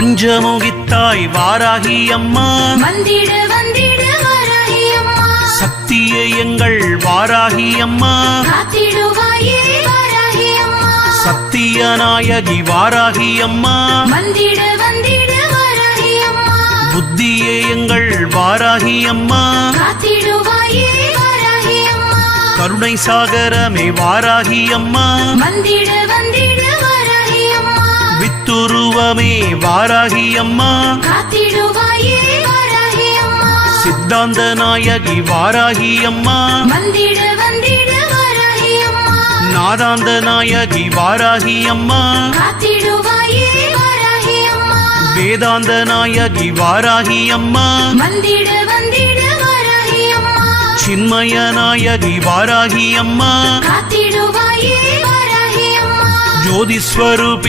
பஞ்சமுகித்தாய் வாராகி அம்மா வந்திடு வந்திடு வாராகி அம்மா சக்தியே எங்கள் வாராகி அம்மா காத்திடுவாயே வாராகி அம்மா சத்திய நாயகி வாராகி அம்மா வந்திடு வந்திடு வாராகி அம்மா புத்தியே எங்கள் வாராகி அம்மா காத்திடுவாயே வாராகி அம்மா கருணை சாகரமே வாராகி அம்மா வந்திடு வந்திடு வாராகி அம்மா வித்துருவமே வாராகி அம்மா காத்திடுவாயே வாராகி அம்மா சித்தாந்த நாயகி வாராகி அம்மா வந்திடு வந்திடு வாராகி அம்மா நாதாந்த நாயகி வாராகி அம்மா காத்திடுவாயே வாராகி அம்மா வேதாந்த நாயகி வாராகி அம்மா வந்திடு வந்திடு வாராகி அம்மா சின்மய நாயகி வாராகி அம்மா காத்திடுவாயே வாராகி அம்மா ஜோதிஸ்வரூபி